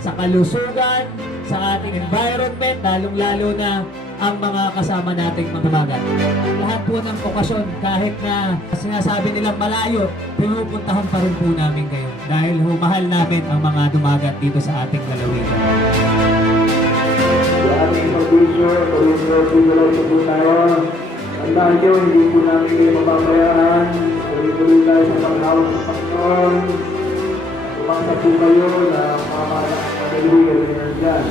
Sa kalusugan, sa ating environment, lalong-lalo na ang mga kasama nating mga dumagat. Lahat po ng okasyon, kahit na sinasabi nilang malayo, pinupuntahan pa rin po namin kayo dahil humahal namin ang mga dumagat dito sa ating lalawigan. Sa ating producer, tuloy-tuloy po tayo. Tandaan nyo, hindi po namin kayo mapabayaan. Tuloy-tuloy tayo sa pag-hawak ng Panginoon. Tumangsa po kayo na mga kaibigan nyo dyan.